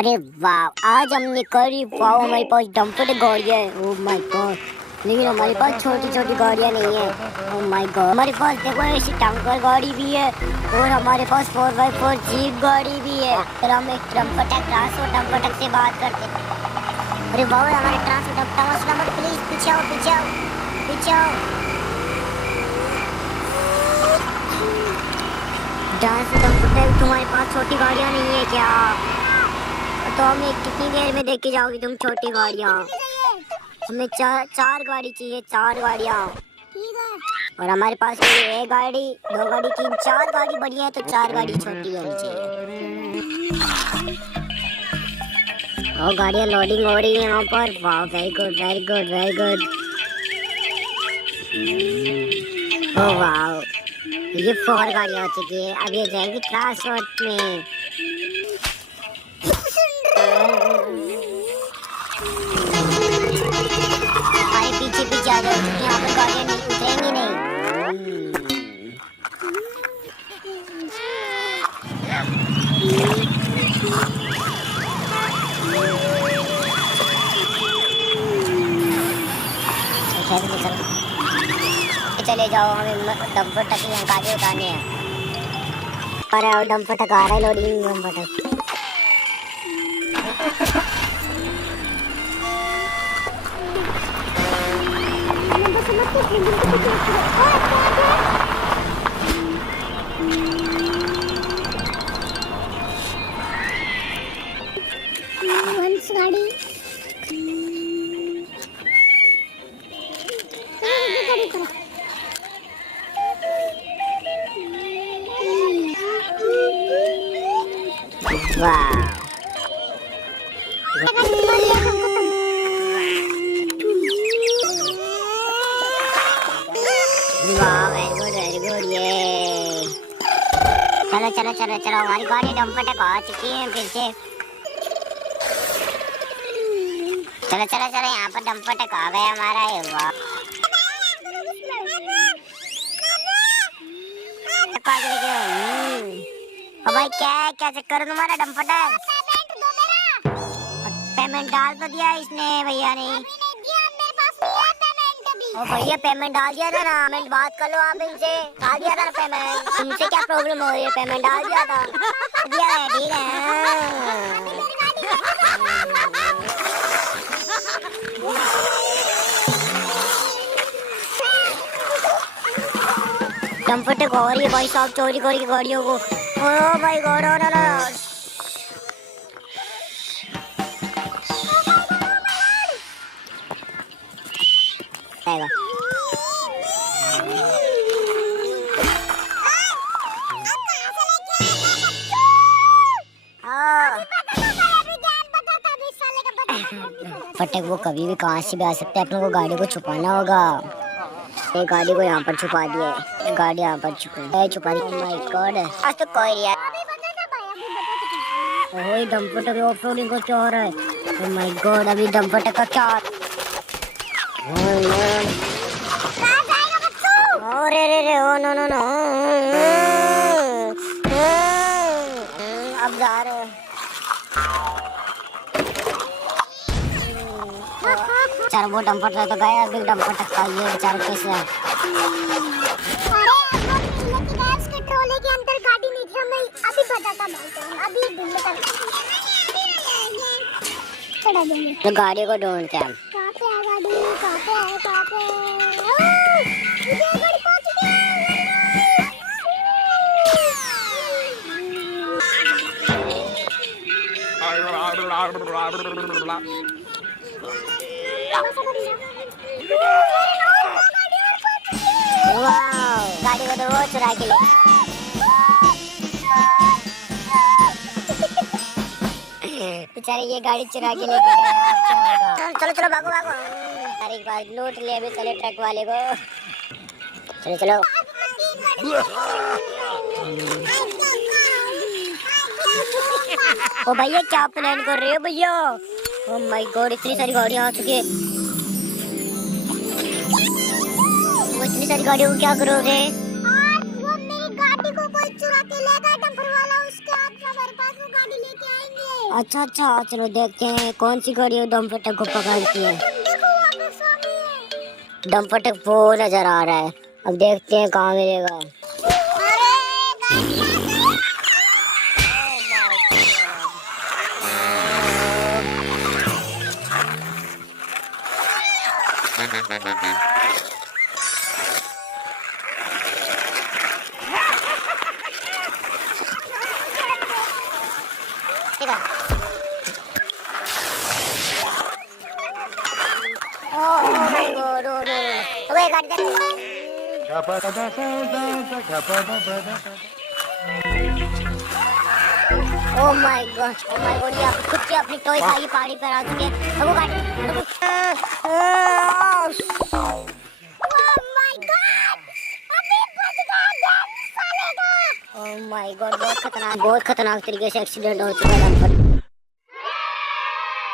अरे वाह, आज हमने करी वाह, हमारे पास डंपर गाड़ियाँ है। ओह माय गॉड, लेकिन हमारे पास छोटी छोटी गाड़ियाँ नहीं है। ओह माय गॉड, हमारे पास देखो ऐसी टैंकर गाड़ी भी है और हमारे पास 4x4 जीप गाड़ी भी है। और हम एक ट्रांसपोर्ट से बात करते हैं। अरे वाह, हमारे ट्रांसपोर्ट प्लीज पीछे आओ, पीछे आओ, पीछे आओ। तुम्हारे पास छोटी गाड़ियाँ नहीं है क्या? तो हमें कितनी देर में देख के जाओगी तुम छोटी गाड़ियाँ? हमें चार गाड़ी चाहिए, 4 गाड़ियाँ। और हमारे पास एक गाड़ी, 2 गाड़ी, 3, 4 गाड़ी बड़ी है तो 4 गाड़ी छोटी होनी चाहिए। और गाड़ियाँ लोडिंग हो रही है यहाँ पर। वाह, very good, very good, very good. ओह वाह, ये 4 गाड़ियाँ हो चुकी है। अब ये जाएंगी ट्रांसपोर्ट में। अरे पीछे पीछे आ जाओ, यहाँ पर गाड़ियाँ नहीं उतरेंगी नहीं। चले जाओ, हमें डंपर तक यहाँ गाड़ी उतारनी है। अरे डंपर तक आ रहा है, लोडिंग डंपर तक। वाह, वेरी गुड ये। चलो चलो चलो चलो, हमारी गाड़ी डंपर तक आ चुकी है फिर से। चलो चलो चलो, यहाँ पर डंपर तक आ गया हमारा। ये वाह, भाई क्या चक्कर है तुम्हारा? डंपर तक पेमेंट डाल तो दिया इसने भैया ने। ओ भैया, पेमेंट डाल दिया था ना, पेमेंट बात कर लो आप इनसे। डाल दिया था ना पेमेंट, तुमसे क्या प्रॉब्लम हो रही है? पेमेंट डाल दिया था, दिया है, ठीक है। डंपर टेक हो रही है भाई साहब, चोरी करी गाड़ियों को। ओ भाई गॉड, नो नो नो। फटेक वो कभी भी कहाँ से भी आ सकता है, अपने को गाड़ी को छुपाना होगा। ये गाड़ी को यहाँ पर छुपा दिया, गाड़ी यहाँ पर छुपा दी। माय गॉड, आज तो कोई यार। ओह, डंपर टक ऑफ रोडिंग को क्या हो रहा है? ओह माय गॉड, अभी डंपर टक का क्या? अरे रे रे, ओ नो नो नो, अब जा रहे हैं। चार वो डंपर तो गया, अभी डंपर तक का ये बेचारा कैसे है? ट्रोले के अंदर गाड़ी नहीं थी, हमें अभी पता था। अभी चढ़ा देंगे तो गाड़ी को ढूंढते हैं। कहाँ पे है गाड़ी? कहाँ पे है? कहाँ पे है? ये गाड़ी पहुंच गई। वाह, गाड़ी को तो वो चुरा के ले। बेचारे ये गाड़ी चुरा के लेके गए। चलो चलो भागो भागो। अरे एक बार लूट ले अभी, चले ट्रक वाले को। चलो चलो। ओ भैया, क्या प्लान कर रहे हो भैया? ओ माय गॉड, इतनी सारी गाड़ियाँ आ चुकी है। इतनी सारी गाड़ियों को क्या करोगे? आज वो मेरी गाड़ी को कोई चुरा के ले गया, डंपर वाला। उसके बाद हमारे पास वो गाड़ी लेके आएंगे। अच्छा अच्छा, चलो देखते हैं कौन सी गाड़ी डम्पर को पकड़ती है। देखो वहाँ पे सामने है। डम्पर वो नजर आ रहा है, अब देखते हैं कहाँ मिलेगा। अरे गाड़ी आ गई। ओ माय गॉड, ये आप खुद की अपनी टॉय खाई पहाड़ी पर आ चुके हैं। वो गाड़ी Oh my God! अभी बच गया डैम साले का। ओ माय गॉड, बहुत खतरनाक तरीके से एक्सीडेंट हो चुका है डंपर।